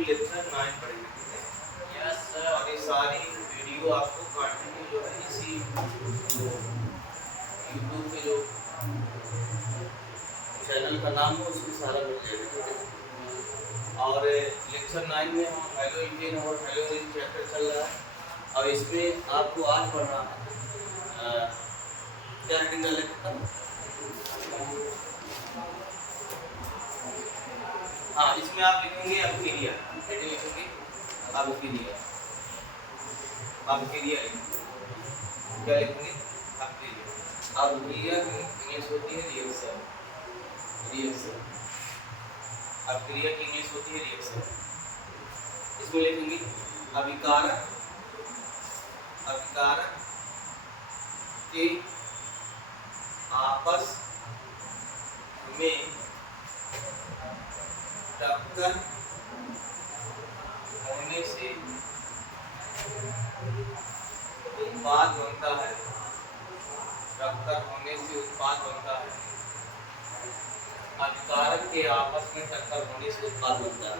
Lecture 9 पढ़ेंगे, ठीक है? Yes sir. और ये सारी वीडियो आपको कंटिन्यू जो है इसी यूट्यूब पे जो चैनल का नाम है उसमें सारा मिल जाएगा, ठीक है? और लेक्चर 9 में हम हेलो इंडियन और हेलो इंडियन चैप्टर चल रहा है और इसमें आपको आज पढ़ना है क्या हेडिंग डाले था? हाँ, इसमें आप लिखेंगे अबकीरिया, हेडिंग लिखेंगे अबकीरिया, अबकीरिया क्या लिखेंगे? अबकीरिया। अबकीरिया की इंग्लिश होती है रिएक्शन, रिएक्शन। अबकीरिया की इंग्लिश होती है रिएक्शन। इसमें लिखेंगे अभिकारक, अभिकारक के आपस में टक्कर होने से उत्पाद बनता है, टक्कर होने से उत्पाद बनता है। अभिकारक के आपस में टक्कर होने से उत्पाद बनता है,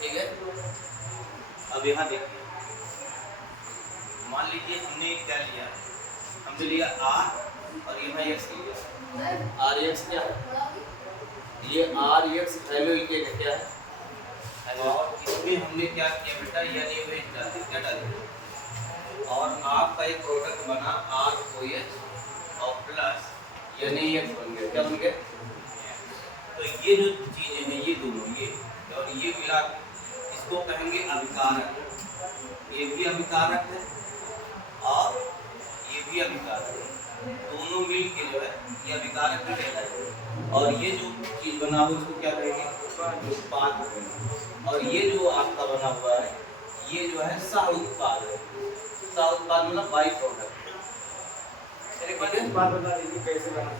ठीक है? अब यहाँ देखिए, मान लीजिए हमने क्या लिया, हमने लिया R और यहाँ X लिया। आर एक्स क्या है? ये आर एक्स हेलो इंडियन है, क्या है? और इसमें हमने क्या किया बेटा, यानी वेज डाल दिया, क्या डाल दिया? और आपका एक प्रोडक्ट बना आर ओ एच और प्लस यानी एक्स बन गया, क्या बन गया? तो ये जो चीजें हैं ये दोनों, ये और ये मिला इसको कहेंगे अभिकारक। ये भी अभिकारक है और ये भी अभिकारक है, दोनों मिल के जो है ये अभिकारक भी कहलाएगा। और ये जो चीज बना हुआ इसको क्या कहेंगे? उत्पाद कहेंगे। और ये जो आपका बना हुआ है ये जो है सह उत्पाद है। सह उत्पाद मतलब बाई प्रोडक्ट।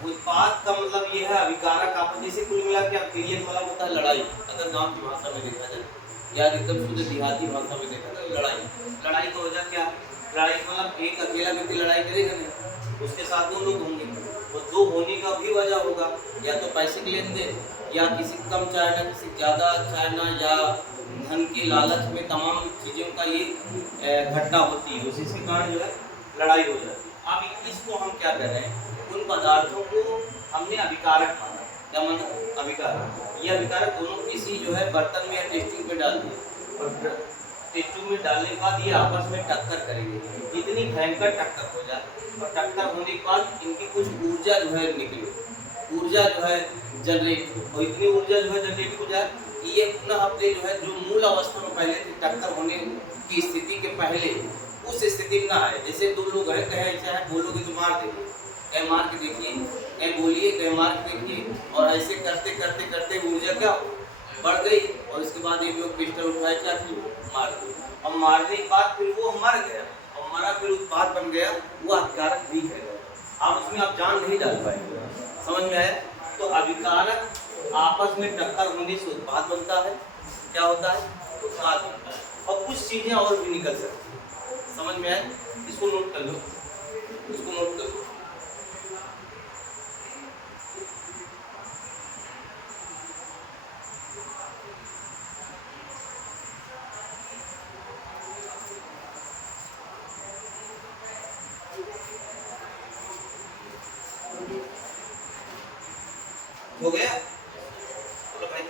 उत्पाद का मतलब ये है अभिकारक आप जैसे कुल मिला के अबकीरिया का मतलब होता है लड़ाई। अगर गांव की भाषा में देखा जाए या एकदम शुद्ध देहाती भाषा में देखा जाए लड़ाई, लड़ाई का वजह क्या है? लड़ाई मतलब एक अकेला व्यक्ति लड़ाई करेगा नहीं, उसके साथ दो लोग होंगे, तो दो होने का भी वजह होगा, या तो पैसे के लेन देन, या किसी कम चाहना किसी ज़्यादा चाहना, या धन के लालच में तमाम चीज़ों का ये घटना होती है, उसी के कारण जो है लड़ाई हो जाती है। अब इसको हम क्या कर रहे हैं, उन पदार्थों को हमने अभिकारक माना। क्या माना? अभिकारक। ये अभिकारक दोनों किसी जो है बर्तन में या टेस्टिंग में डाल दिए और टेस्टिंग में डालने के बाद ये आपस में टक्कर करेंगे, इतनी भयंकर टक्कर हो जाए और टक्कर होने के बाद इनकी कुछ ऊर्जा जो है निकले, ऊर्जा जो है जनरेट हो, और इतनी ऊर्जा जो है जनरेट हो जाए कि ये पुनः अपने जो है जो मूल अवस्था में पहले थी टक्कर होने की स्थिति के पहले उस स्थिति में ना आए। जैसे दो लोग हैं, कहे ऐसा है बोलोगे तो मार देंगे, कहे मार के देखिए, कहे बोलिए, कहे मार के देखिए, और ऐसे करते करते करते ऊर्जा क्या बढ़ गई और इसके बाद एक लोग पिस्टल उठाए क्या मार दिया, और मारने के बाद फिर वो मर गया और मरा फिर उत्पाद बन गया, वो अभिकारक भी है। आप उसमें आप जान नहीं डाल पाएंगे, समझ में आया? तो अभिकारक आपस में टक्कर होने से उत्पाद बनता है। क्या होता है? उत्पाद बनता है। और कुछ चीजें और भी निकल सकती है, समझ में आया? इसको नोट कर लो, इसको नोट कर लो। हो गया? चलो भाई,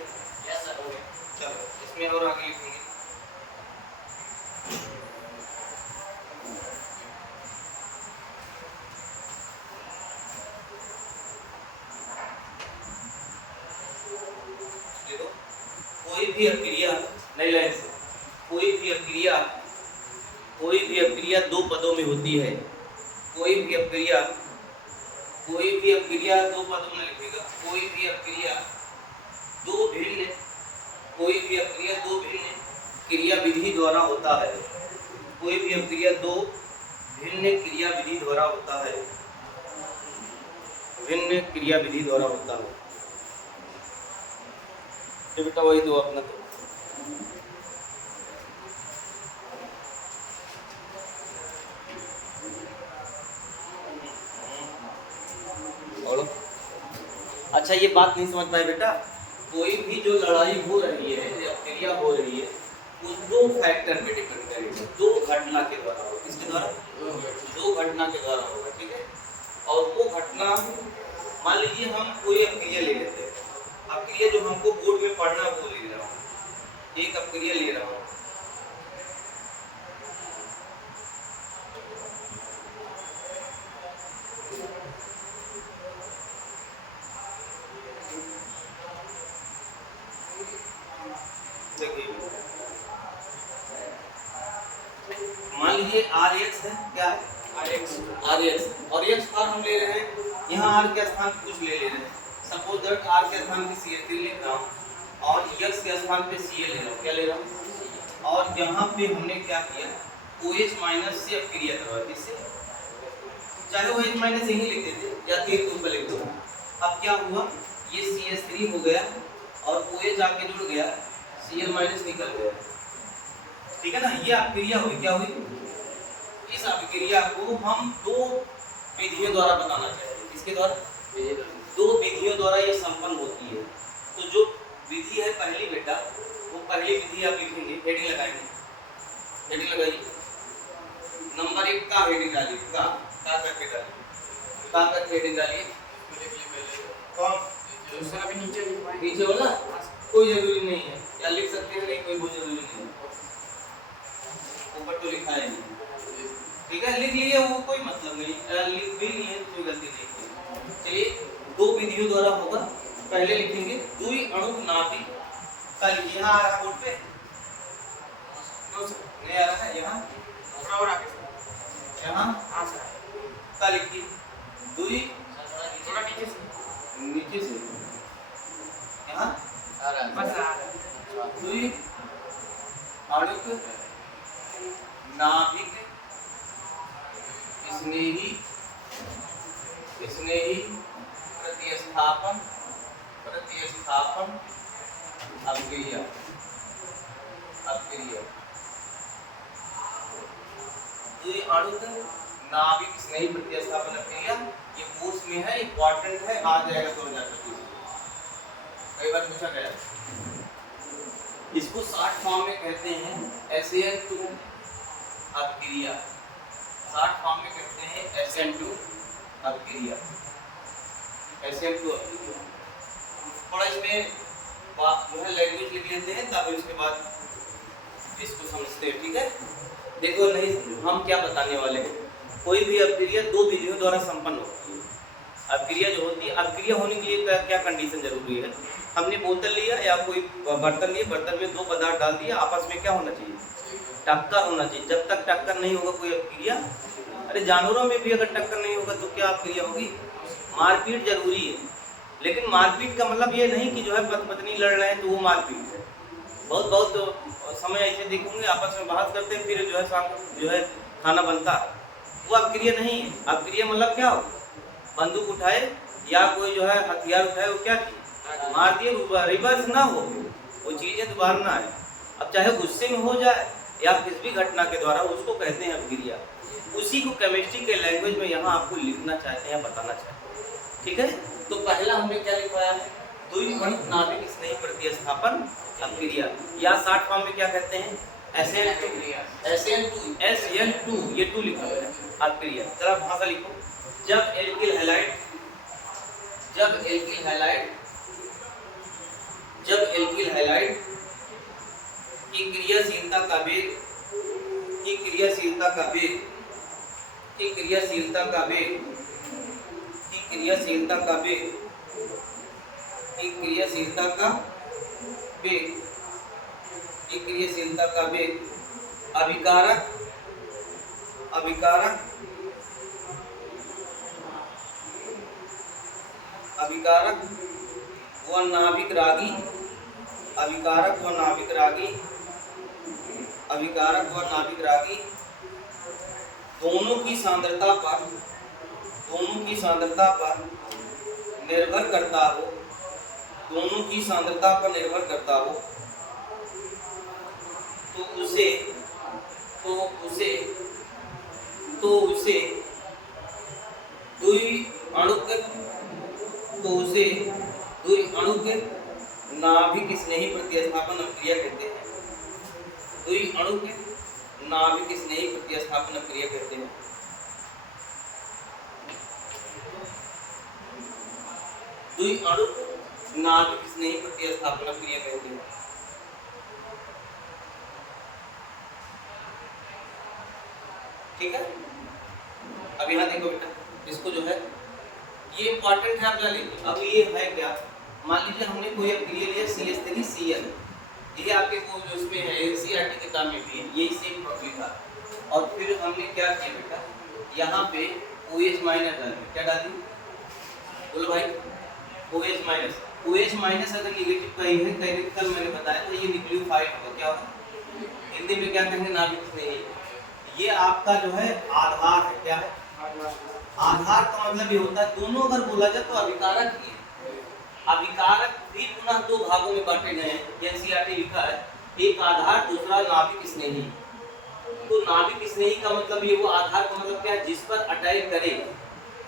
यस सर हो गया। चलो इसमें और आगे लिखेंगे। देखो, कोई भी अभिक्रिया नई लाइन से, कोई भी अभिक्रिया दो पदों में होती है। कोई भी अभिक्रिया दो पदों में लिखेगा। कोई भी अभिक्रिया दो भिन्न क्रिया विधि द्वारा होता है। कोई भी अभिक्रिया दो भिन्न क्रिया विधि द्वारा होता है। भिन्न क्रिया विधि द्वारा होता है। ये बेटा वही दो अपना तो अच्छा, ये बात नहीं समझ पाए बेटा, कोई भी जो लड़ाई हो रही है या क्रिया हो रही है उस दो फैक्टर पे डिपेंड करेगी, दो घटना के द्वारा होगा। किसके द्वारा? दो घटना के द्वारा होगा, ठीक है। और वो घटना, मान लीजिए हम कोई क्रिया ले लेते हैं, अब क्रिया जो हमको बोर्ड में पढ़ना है वो ले रहा हूँ, एक क्रिया ले रहा हूँ, मान लीजिए Rx है, क्या है Rx, और x बार हम ले रहे हैं, यहाँ r के स्थान पे कुछ ले रहे हैं, सपोज दैट r के स्थान पे Cl3 लिख रहा हूँ और x के स्थान पे Cl ले रहा हूँ, क्या ले रहा हूँ, और यहाँ पे हमने क्या किया, OH माइनस से अब क्रिया करवा, इससे चाहे OH माइनस यही लिख देते या 3 के ऊपर लिख दो। अब क्या हुआ, ये CH3 हो गया और OH आके जुड़ गया, Cl माइनस निकल गया, ठीक है ना। ये अभिक्रिया हुई, क्या हुई, इस अभिक्रिया को हम दो विधियों द्वारा बताना चाहेंगे। किसके द्वारा? दो विधियों द्वारा ये संपन्न होती है। तो जो विधि है पहली बेटा, वो पहली विधि आप लिखेंगे, हेडिंग लगाएंगे, हेडिंग लगाइए, नंबर 1 का हेडिंग डालिए, का करके डालिए, का करके हेडिंग डालिए, कौन दूसरा भी नीचे वाला कोई जरूरी नहीं है, या लिख सकते हैं, नहीं कोई बहुत जरूरी नहीं है, ऊपर तो लिखा है नहीं, ठीक है, लिख लिए वो कोई मतलब नहीं, लिख भी लिए कोई गलती नहीं है। चलिए दो विधियों द्वारा होगा, पहले लिखेंगे दुई अणु नाभिक का, यहाँ आ रहा बोर्ड पे, नहीं आ रहा है, यहाँ थोड़ा और आगे यहाँ का लिखिए, दुई थोड़ा नीचे से यहाँ आ रहा है, बस आ रहा है, दुई अणुक नाभिक स्नेही प्रतिस्थापन अभिक्रिया ये अणुक नाभिक स्नेही प्रतिस्थापन अभिक्रिया, ये कोर्स में है, इंपॉर्टेंट है, आ जाएगा 2025 कई बार पूछा गया। इसको शॉर्ट फॉर्म में कहते हैं SN2 अभिक्रिया, शॉर्ट फॉर्म में कहते हैं SN2 अभिक्रिया, SN2 अभिक्रिया। थोड़ा इसमें जो है लैंग्वेज लिख लेते हैं, तब उसके बाद इसको समझते हैं, ठीक है। देखो नहीं हम क्या बताने वाले हैं, कोई भी अभिक्रिया दो विधियों द्वारा संपन्न होती है। अभिक्रिया जो होती है, अभिक्रिया होने के लिए क्या कंडीशन जरूरी है, हमने बोतल लिया या कोई बर्तन लिया, बर्तन में दो पदार्थ डाल दिया, आपस में क्या होना चाहिए, टक्कर होना चाहिए। जब तक टक्कर नहीं होगा कोई अभिक्रिया, अरे जानवरों में भी अगर टक्कर नहीं होगा तो क्या अभिक्रिया होगी, मारपीट जरूरी है। लेकिन मारपीट का मतलब ये नहीं कि जो है पत्नी लड़ रहे हैं तो वो मारपीट है। बहुत समय ऐसे देखोगे आपस में बहस करते हैं, फिर जो है शाम को जो है खाना बनता है, वो अभिक्रिया नहीं है। अभिक्रिया मतलब क्या हो, बंदूक उठाए या कोई जो है हथियार उठाए, वो क्या मार दिए, रिवर्स ना हो, वो चीज़ें दोबारा ना आए। अब चाहे गुस्से में हो जाए या किसी भी घटना के द्वारा, उसको कहते हैं अभिक्रिया। उसी को केमिस्ट्री के लैंग्वेज में यहाँ आपको लिखना चाहते हैं, बताना चाहते हैं, ठीक है। तो पहला हमने क्या लिखवाया है, दुई अणु नाभिक स्नेही प्रतिस्थापन अभिक्रिया, या शॉर्ट फॉर्म में क्या कहते हैं SN2, ये 2 लिखा हुआ है अभिक्रिया। जरा भाषा लिखो, जब एल्किल हैलाइड की क्रियाशीलता का वेग अभिकारक व नाभिक रागी दोनों की सांद्रता पर निर्भर करता हो, तो उसे दुई अणुक नाभिक स्नेही प्रतिस्थापन अपक्रिया कहते हैं। द्वि अणु के नाभिक स्नेही प्रतिस्थापन अपक्रिया कहते हैं। द्वि अणु नाभिक स्नेही प्रतिस्थापन अपक्रिया कहते हैं। ठीक है, अब यहाँ देखो बेटा, इसको जो है ये इंपॉर्टेंट है अपना लेंगे। अब ये है क्या, मान लीजिए हमने कोई अपक्रिया लिया CH3Cl, ये आपके को जो उसमें है NCERT किताब में भी यही सेम प्रॉब्लम था। और फिर हमने क्या किया बेटा, यहाँ पे OH माइनस डाल दिया। क्या डाली, बोलो भाई, OH माइनस। OH माइनस अगर नेगेटिव का ही है, कल मैंने बताया था ये न्यूक्लियोफाइल होगा। क्या होगा, हिंदी में क्या कहेंगे, नाभिक स्नेही। ये आपका जो है आधार है। क्या है, आधार का मतलब ये होता है, दोनों अगर बोला जाए तो अभिकारक ही है। अभिकारक भी पुनः दो भागों में बांटे गए हैं, NCERT लिखा है, एक आधार, दूसरा नाभिक स्नेही। तो नाभिक स्नेही का मतलब ये, वो आधार का मतलब क्या है, जिस पर अटैक करे,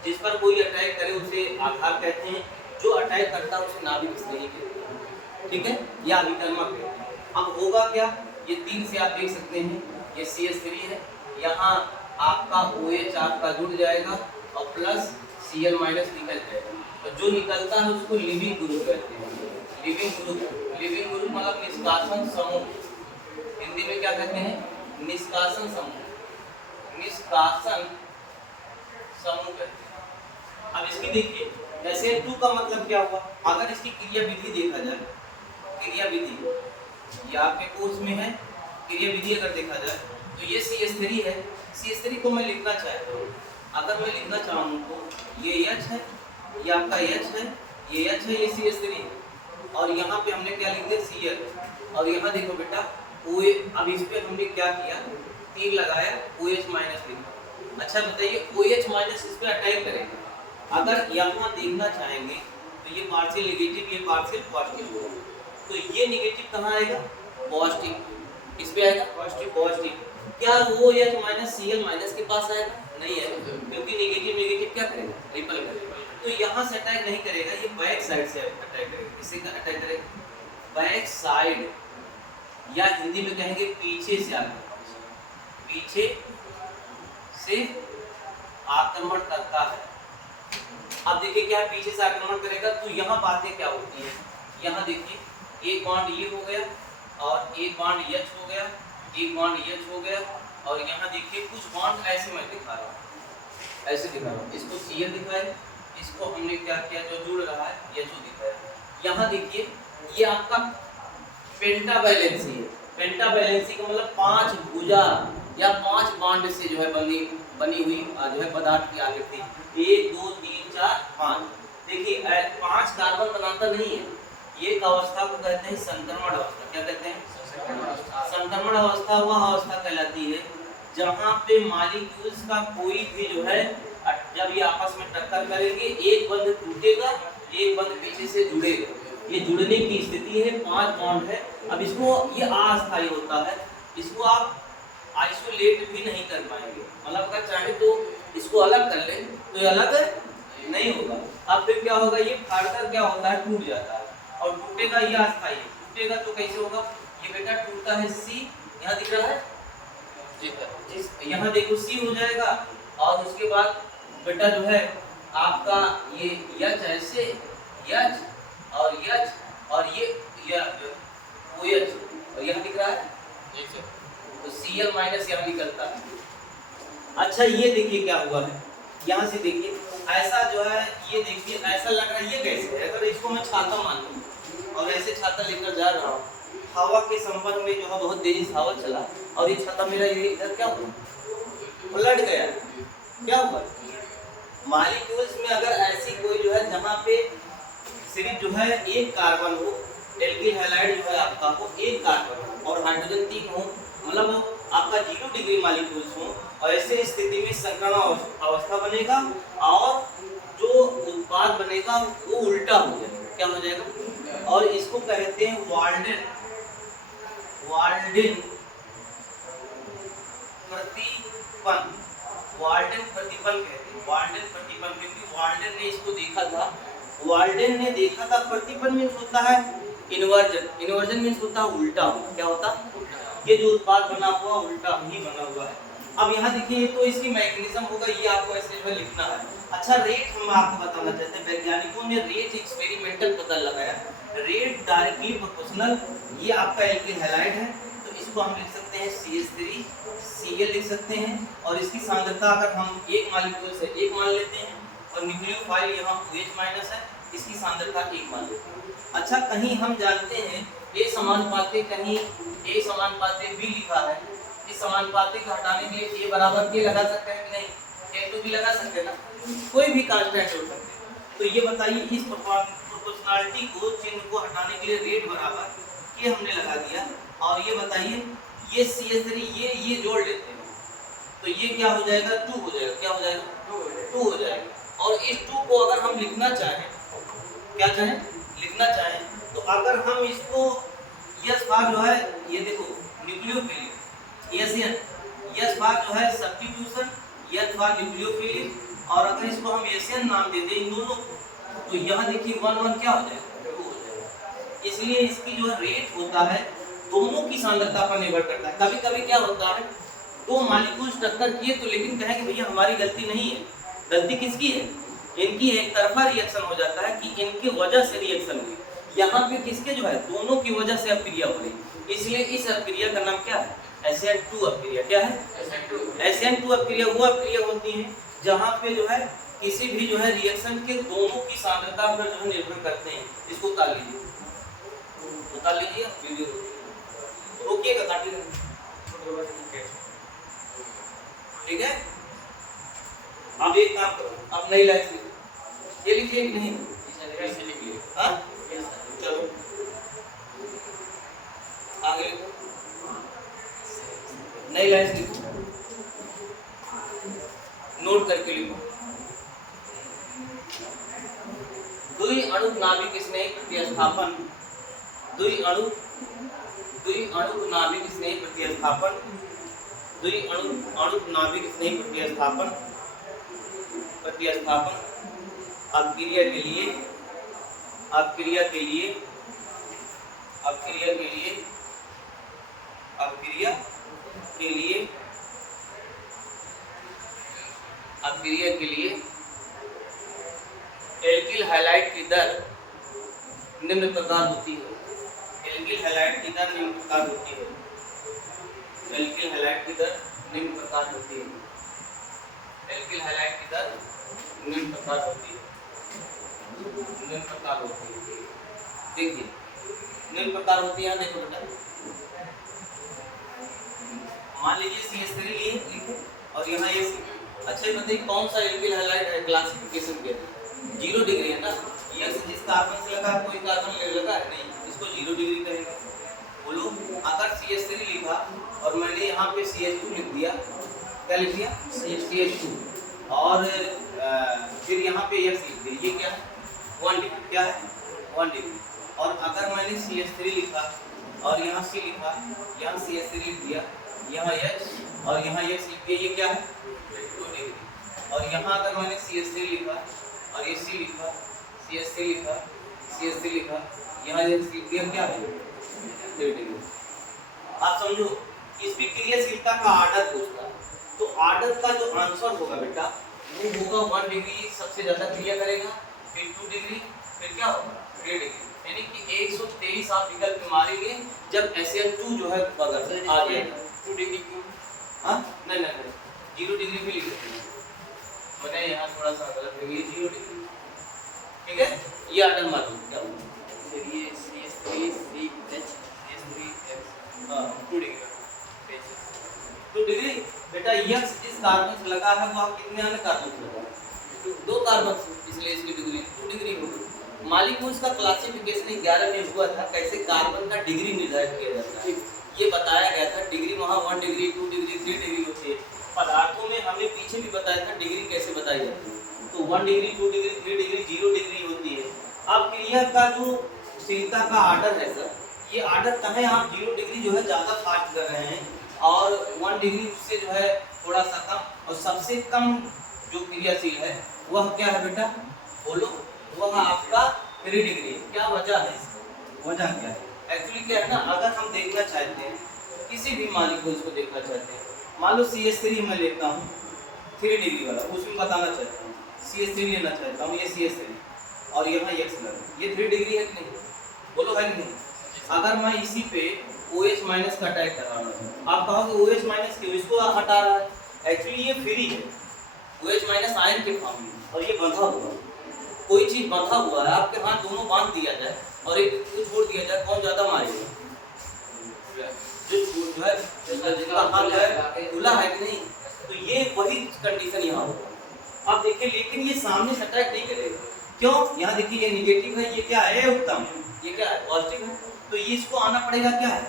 जिस पर कोई अटैक करे उसे आधार कहते हैं, जो अटैक करता है उसे नाभिक स्नेही कहते हैं। ठीक है, या अभिकर्मक कहते हैं। अब होगा क्या, ये 3 से आप देख सकते हैं, ये CH3 है, यहाँ आपका OH आपका जुड़ जाएगा और प्लस Cl माइनस निकल जाएगा। तो जो निकलता है उसको लिविंग ग्रुप कहते हैं। लिविंग ग्रुप, लिविंग ग्रुप मतलब निष्कासन समूह। हिंदी में क्या कहते हैं, निष्कासन समूह, निष्कासन समूह कहते हैं। अब इसकी देखिए, SN2 का मतलब क्या हुआ, अगर इसकी क्रिया विधि देखा जाए, क्रिया विधि ये आपके कोर्स में है, क्रिया विधि अगर देखा जाए तो ये CH3 है। CH3 को मैं लिखना चाहता हूँ, अगर मैं लिखना चाहूँ तो ये H है, ये आपका H है, ये H है, ये CH3 है, और यहाँ पे हमने क्या लिख दिया, Cl। और यहाँ देखो बेटा OH, अब इस पे हमने क्या किया, तीर लगाया, OH माइनस लिखा। अच्छा बताइए, OH माइनस इस पे अटैक करेगा। अगर यहाँ देखना चाहेंगे तो ये पार्शियल नेगेटिव, ये पार्शियल पॉजिटिव होगा, तो ये नेगेटिव कहाँ आएगा, पॉजिटिव, इस पे आएगा पॉजिटिव, पॉजिटिव। क्या वो OH माइनस Cl माइनस के पास आएगा, नहीं आएगा, क्योंकि नेगेटिव नेगेटिव क्या करेगा, रिपल करेगा। तो यहाँ से अटैक नहीं करेगा, ये बैक साइड से अटैक करेगा। किसी का अटैक करेगा, बैक साइड, या हिंदी में कहेंगे पीछे से आकर, पीछे से आक्रमण करता है। अब देखिए क्या है, पीछे से आक्रमण करेगा, तो यहाँ बातें क्या होती है, यहाँ देखिए एक बॉन्ड ये हो गया और एक बॉन्ड H हो गया, एक बॉन्ड H हो गया, और यहाँ देखिए कुछ बॉन्ड ऐसे मैं दिखा रहा हूँ, ऐसे दिखा रहा हूँ, इसको Cl दिखाया, इसको हमने क्या किया, जो जुड़ रहा है H दिखाया। यहाँ देखिए ये आपका पेंटावैलेंसी है। पेंटावैलेंसी का मतलब 5 भुजा या 5 बॉन्ड से जो है बनी हुई जो है पदार्थ की आकृति, 1 2 3 4 5। देखिए 5 कार्बन बनाता नहीं है, ये अवस्था को कहते हैं संक्रमण अवस्था। क्या कहते हैं, संक्रमण अवस्था वह अवस्था कहलाती है जहाँ पे मॉलिक्यूल्स का कोई भी जो है, जब ये आपस में टक्कर करेंगे, एक बंध टूटेगा, एक बंध पीछे से जुड़ेगा, ये जुड़ने की स्थिति है, 5 बॉन्ड है। अब इसको, ये अस्थायी होता है, इसको आप आइसोलेट भी नहीं कर पाएंगे, मतलब अगर चाहे तो इसको अलग कर ले तो ये अलग नहीं होगा। अब फिर क्या होगा, ये फाड़कर क्या होता है, टूट जाता है, और टूटेगा, ये अस्थायी है, टूटेगा तो कैसे होगा, ये बेटा टूटता है C, यहाँ दिख रहा है, यहाँ देखो C हो जाएगा, और उसके बाद बेटा जो है आपका ये H ऐसे, H और H और ये OH, और यहाँ दिख रहा है, तो Cl माइनस यहाँ निकलता है। अच्छा ये देखिए क्या हुआ है, यहाँ से देखिए ऐसा जो है, ये देखिए ऐसा लग रहा है, ये कैसे है, अगर इसको मैं छाता मान लूँ और ऐसे छाता लेकर जा रहा हूँ, हवा के संपर्क में जो है बहुत तेजी से हवा चला, और ये छाता मेरा ये इधर क्या हुआ, उलट गया। क्या हुआ, मॉलिक्यूल्स में अगर ऐसी कोई जो है जहाँ पे सिर्फ जो है एक कार्बन हो, एल्किल हैलाइड जो है आपका हो एक कार्बन और हाइड्रोजन 3 हो, मतलब आपका 0 डिग्री मॉलिक्यूल्स हो, और ऐसे स्थिति में संक्रमण अवस्था बनेगा और जो उत्पाद बनेगा वो उल्टा हो जाएगा। क्या हो जाएगा, और इसको कहते हैं वाल्डेन प्रतिपन, वाल्डेन प्रतिपन कहते हैं, वाल्डेन प्रतिपन, क्योंकि वाल्डेन ने इसको देखा था, वाल्डेन ने देखा था प्रतिपन में होता है इन्वर्जन मीन्स होता है उल्टा होना। क्या होता है? ये जो उत्पाद बना हुआ उल्टा ही बना हुआ है। अब यहाँ देखिए तो इसकी मैकेनिज्म होगा, ये आपको ऐसे जो है लिखना है। अच्छा रेट हम आपको बताना चाहते हैं, वैज्ञानिकों ने रेट एक्सपेरिमेंटल पता लगाया, रेट डायरेक्टली प्रोपोर्शनल। ये आपका एल्किल हैलाइड है तो इसको हम लिख सकते हैं CH3Cl लिख सकते हैं, और इसकी सांद्रता अगर हम एक मॉलिक्यूल से 1 मान लेते हैं और न्यूक्लियोफाइल यहाँ OH- है, इसकी सांद्रता 1 मान लेते हैं। अच्छा कहीं हम जानते हैं A समानुपाती, कहीं A समानुपाती B लिखा है, इस समानुपाती को हटाने के लिए A बराबर K लगा सकते हैं कि नहीं? K2 भी लगा सकते हैं ना, कोई भी कांस्टेंट जोड़ सकते हैं। तो ये बताइए इस प्रोपोर्शनलिटी को, चिन्ह को हटाने के लिए रेट बराबर K हमने लगा दिया, और ये बताइए ये CH3 ये जोड़ लेते हैं तो ये क्या हो जाएगा? 2 हो जाएगा। क्या हो जाएगा? 2 हो जाएगा। और इस 2 को अगर हम लिखना चाहें, क्या चाहें? लिखना चाहें तो अगर हम इसको यस भाग जो है, ये देखो न्यूक्लियोफिलिक एशियन, भाग जो है सब्स्टिट्यूशन, भाग न्यूक्लियोफिलिक, और अगर इसको हम एशियन नाम दे दें इन दोनों तो यहाँ देखिए 1 क्या हो जाएगा? 2 हो जाएगा। इसलिए इसकी जो रेट होता है दोनों की सांद्रता पर निर्भर करता है। कभी कभी क्या होता है, 2 मॉलिक्यूल्स टक्कर किए तो लेकिन कहें कि भैया हमारी गलती नहीं है, गलती किसकी है? इनकी एक तरफा रिएक्शन हो जाता है कि इनकी वजह से रिएक्शन हुई। यहाँ पे किसके जो है? दोनों की वजह से अपक्रिया हो रही। इसलिए इस अपक्रिया का नाम क्या है? SN2 अपक्रिया। क्या है? SN2 अपक्रिया वो अपक्रिया होती है जहाँ पे जो है किसी भी जो है रिएक्शन के दोनों की सांद्रता पर जो है निर्भर करते हैं। इसको उतार लीजिए, उतार लीजिए वीडियो रोकिएगा, काटिएगा, ठीक है। अब एक काम करो, अब नई लाइन लिखो, ये लिखिए कि नहीं? हाँ चलो आगे लिखो, नई लाइन लिखो, नोट करके लिखो। द्वि अणु नाभिक स्नेह प्रतिस्थापन, द्वि अणु नाभिक स्नेह प्रतिस्थापन, द्वि अणु नाभिक स्नेह प्रतिस्थापन अपक्रिया के लिए अपक्रिया के लिए अपक्रिया के लिए अपक्रिया के लिए अपक्रिया के लिए एल्किल हैलाइड की दर निम्न प्रकार होती है। एल्किल हैलाइड की दर निम्न प्रकार होती है। एल्किल हैलाइड की दर निम्न प्रकार होती है। एल्किल हैलाइड की दर निम्न प्रकार होती है। निम्न प्रकार होती है, देखिए निम्न प्रकार होती है। देखो बेटा, मान लीजिए CH3 लिए लिखे और यहाँ ये अच्छा बताइए कौन सा एल्किल हैलाइड है? क्लासिफिकेशन के 0 डिग्री है ना। X जिस कार्बन से लगा कोई कार्बन लगा है नहीं, इसको 0 डिग्री कहेंगे। बोलो अगर CH3 लिखा और मैंने यहाँ पे CH2 लिख दिया, क्या लिख दिया? CH2, और फिर यहाँ पे X लिख दिया, ये क्या है? 1 डिग्री। क्या है? 1 डिग्री। और अगर मैंने CH3 लिखा और यहाँ C लिखा, यहाँ CH3 लिख दिया, यहाँ H और यहाँ X लिख दिया, ये क्या है? 2 डिग्री। और यहाँ अगर मैंने CH3 लिखा और ये C लिखा, CH3 लिखा, यहाँ X लिख दिया, क्या है? 2 डिग्री। आप समझो इस विक्रियाशीलता का आर्डर पूछता है, तो आर्डर का जो आंसर होगा बेटा वो होगा 1 डिग्री सबसे ज्यादा क्रिया करेगा, फिर 2 डिग्री, फिर क्या होगा? 3 डिग्री। यानी कि 123 आप विकल्प मारेंगे जब SN2 जो है अगर आ जाएगा। 2 डिग्री क्यों? हाँ नहीं 0 डिग्री भी लिख सकते हैं, मैंने यहाँ थोड़ा सा गलत है, ये 0 डिग्री, ठीक है। ये आर्डर मालूम क्या होगा? फिर ये CH3CH CH3X 2 डिग्री 2 डिग्री बेटा। X जिस कार्बन से लगा है वो कितने अन्य कार्बन से लगा है? 2 कार्बन से, इसलिए इसकी डिग्री 2 डिग्री होगी। मॉलिक्यूल्स का क्लासिफिकेशन 11 में हुआ था, कैसे कार्बन का डिग्री निर्धारित किया जाता है ये बताया गया था। डिग्री वहाँ 1 डिग्री 2 डिग्री 3 डिग्री होती है। पदार्थों में हमने पीछे भी बताया था डिग्री कैसे बताई जाती है, तो 1 डिग्री 2 डिग्री 3 डिग्री 0 डिग्री होती है। अब क्रिया का जो शीलता का आर्डर है सर, ये आर्डर कहें आप 0 डिग्री जो है ज़्यादा फास्ट कर रहे हैं और 1 डिग्री उससे जो है थोड़ा सा कम, और सबसे कम जो क्रियाशील है वह क्या है बेटा? बोलो, वह आपका 3 डिग्री। क्या वजह है? वजह क्या है? एक्चुअली क्या है ना, अगर हम देखना चाहते हैं किसी भी मॉलिक्यूल को इसको देखना चाहते हैं, मान लो CH3 मैं लेता हूँ 3 डिग्री वाला, उसमें बताना चाहता हूँ CH3 लेना चाहता हूँ, ये CH3 और यहाँ X लगा, ये 3 डिग्री है कि नहीं? बोलो है कि नहीं? अगर मैं इसी पे OH माइनस का अटैक कर रहा हूँ, आप कहोगे OH माइनस क्यों, इसको हटा रहा है? एक्चुअली ये फ्री है, OH माइनस आयन के फॉर्म में, और ये बंधा हुआ, कोई चीज बंधा हुआ है, आपके हाथ दोनों बांध दिया जाए और एक को छोड़ दिया जाए, कौन ज्यादा मारेगा? जो है जिसका हाथ है खुला है कि नहीं? तो ये वही कंडीशन यहाँ होगा। अब देखिए, लेकिन ये सामने से अटैक नहीं करेगा, क्यों? यहाँ देखिए ये निगेटिव है, ये क्या है? उत्तम, ये क्या है? पॉजिटिव है, तो ये इसको आना पड़ेगा क्या है?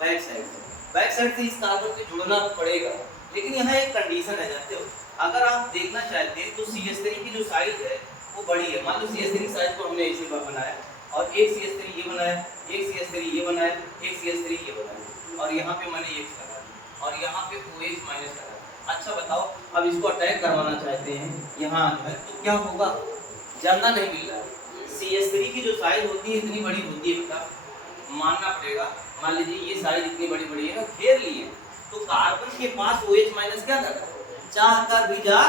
बैक साइड से, बैक साइड से इस कार्बन से जुड़ना पड़ेगा। लेकिन यहाँ एक कंडीशन है, जानते हो, अगर आप देखना चाहते हैं तो CH3 की जो साइज है वो बड़ी है। मान लो CH3 की साइज को हमने ऐसे बनाया, और एक CH3 ये बनाया, एक CH3 ये बनाया, एक CH3 ये बनाया, और यहाँ पे मैंने X लगा दिया, और यहाँ पे OH माइनस लगा दिया। अच्छा बताओ, अब इसको अटैक करवाना चाहते हैं यहाँ जो है, तो क्या होगा? जानना नहीं मिल रहा है। CH3 की जो साइज होती है इतनी बड़ी होती है बेटा, मानना पड़ेगा। मान लीजिए ये साइज इतनी बड़ी बड़ी है ना, घेर लिए, तो कार्बन के पास OH माइनस क्या कर रहा है? चाह कर भी जा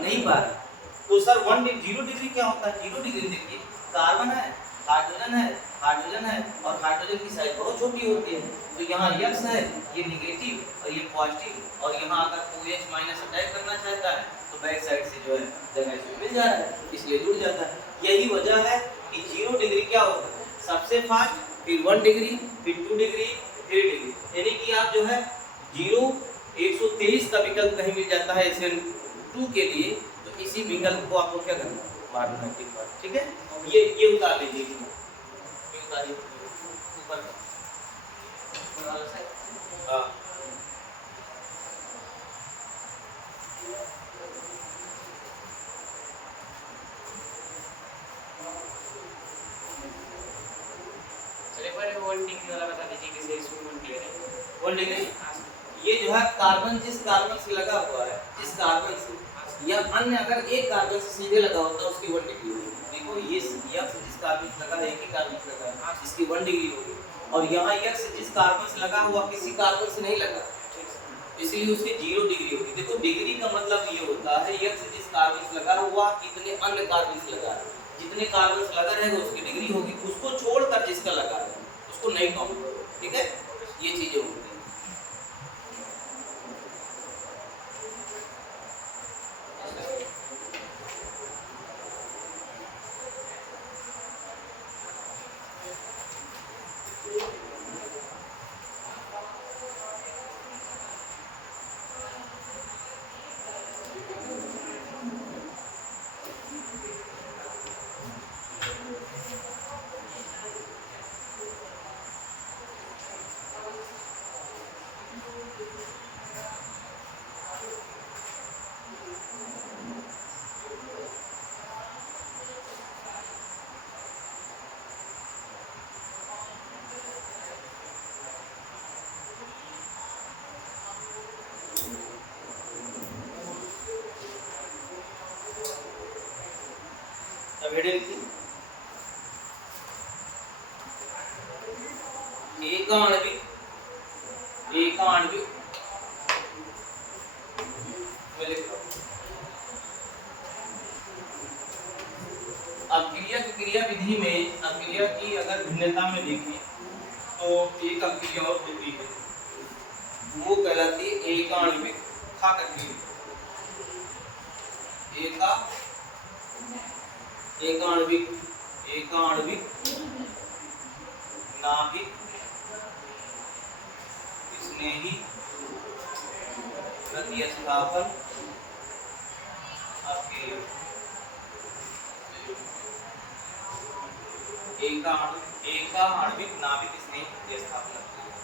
नहीं पा रहा। तो सर 0 डिग्री क्या होता है? 0 डिग्री देखिए, कार्बन है, हाइड्रोजन है, हाइड्रोजन है, और हाइड्रोजन की साइज बहुत छोटी होती है, तो यहाँ X है, ये निगेटिव और ये पॉजिटिव, और यहाँ अगर OH माइनस अटैक करना चाहता है तो बैक साइड से जो है जगह से मिल जा रहा है, इसलिए जुड़ जाता है। यही वजह है कि 0 डिग्री क्या होता है? सबसे फास्ट, फिर 1 डिग्री, फिर 2 डिग्री, 3 डिग्री, यानी कि आप जो है 0 123 का विकल्प कहीं मिल जाता है SN2 के लिए, तो इसी विकल्प को आपको क्या करना है? मारना है, ठीक है? ये उतार लीजिए, ये उतारिए ऊपर। हाँ, चलिए पर 1 डिग्री वाला बता दीजिए किसे इसमें 1 डिग्री है। 1 डिग्री ये जो है कार्बन, जिस कार्बन से लगा हुआ है, जिस कार्बन से या अन्य अगर एक कार्बन से सीधे लगा होता है उसकी 1 डिग्री होगी। देखो ये X जिस कार्बन से लगा है, एक ही कार्बन से लगा है, इसकी 1 डिग्री होगी, और यहाँ X जिस कार्बन से लगा हुआ किसी कार्बन से नहीं लगा, इसलिए उसकी 0 डिग्री होगी। देखो डिग्री का मतलब ये होता है X जिस कार्बन से लगा हुआ कितने अन्य कार्बन से लगा है, जितने कार्बन से लगा रहेगा उसकी डिग्री होगी, उसको छोड़कर जिसका लगा है उसको नहीं काउंट करो, ठीक है? ये चीजें होती है। एकाणविक में लिख लो। अब क्रिया विधि में अक्रिया की अगर भिन्नता में देखें तो एक अक्रिया और होती है, वो कहलाती है एकाणविक। खा करके एकाणविक नाभिक स्नेही प्रतिस्थापन अक्रिया। एकाणविक नाभिक स्नेही प्रतिस्थापन अक्रिया।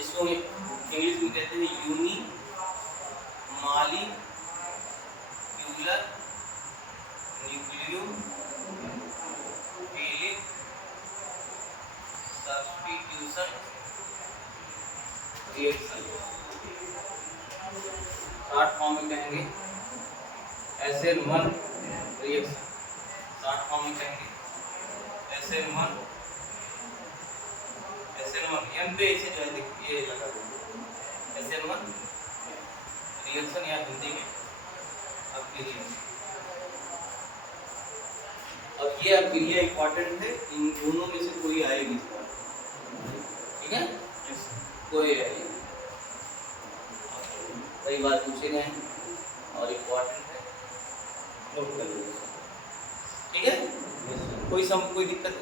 इसको इंग्लिश में कहते हैं unimolecular nucleophilic substitution reaction. Short form में कहेंगे SN1 रिएक्शन, शॉर्ट फॉर्म में कहेंगे SN1 M पे इसे जो है देखिए ये लगा देंगे SN1 रिएक्शन या हिंदी में आपके लिए। अब ये अभिक्रिया इंपॉर्टेंट है, इन दोनों में से कोई आएगी, ठीक है, कोई आएगी। कई बार पूछे गए और इम्पोर्टेंट है, नोट कर लो, ठीक है। कोई दिक्कत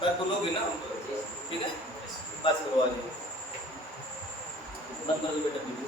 कर तो लोगे ना, ठीक है, बस करो आ जाओ, बंद कर दो बेटा वीडियो।